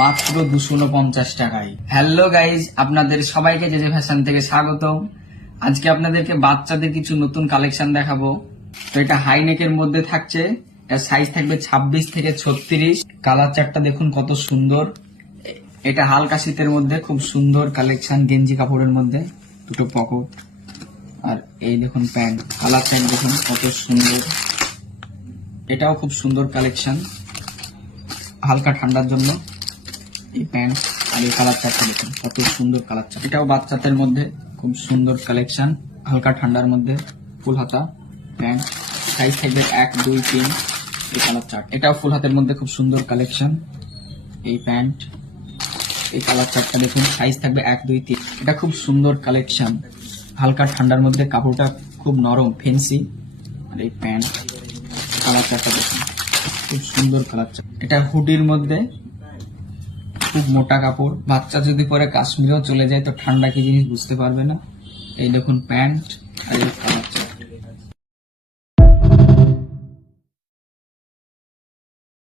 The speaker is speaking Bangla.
মাত্র 249 টাকায়। হ্যালো গাইজ, আপনাদের সবাইকে জেজে ফ্যাশন থেকে স্বাগত। আজকে আপনাদেরকে বাচ্চাদের কিছু নতুন কালেকশন দেখাবো। তো এটা হাইনেকের মধ্যে থাকছে, এর সাইজ থাকবে 26 থেকে 36। কালার চার্টটা দেখুন কত সুন্দর। এটা হালকা শীতের মধ্যে খুব সুন্দর কালেকশন, গেঞ্জি কাপড়ের মধ্যে, দুটো পকেট। আর এই দেখুন প্যান্ট, কালার প্যান্ট দেখুন কত সুন্দর। এটাও খুব সুন্দর কালেকশন, হালকা ঠান্ডার জন্য এই প্যান্ট। আর এই কালার চারটা দেখুন কত সুন্দর কালার চার্ট। এটাও বাচ্চাদের মধ্যে খুব সুন্দর কালেকশন, হালকা ঠান্ডার মধ্যে, ফুল হাতা প্যান্ট, সাইজ থাকবে 1, 2, 3। এই কালার চার্ট, এটাও ফুল হাতের মধ্যে খুব সুন্দর কালেকশন। এই প্যান্ট, এই কালার চার্টটা দেখুন, সাইজ থাকবে 1, 2, 3। এটা খুব সুন্দর কালেকশন, হালকা ঠান্ডার মধ্যে, কাপড়টা খুব নরম ফেন্সি। আর এই প্যান্ট, কালার চার্টটা দেখুন খুব সুন্দর কালার চার্ট। এটা হুডির মধ্যে, খুব মোটা কাপড়। বাচ্চা যদি পরে কাশ্মীরেও চলে যায় তো ঠান্ডা কি জিনিস বুঝতে পারবে না। এই দেখুন প্যান্ট আর এই কালার চার্ট।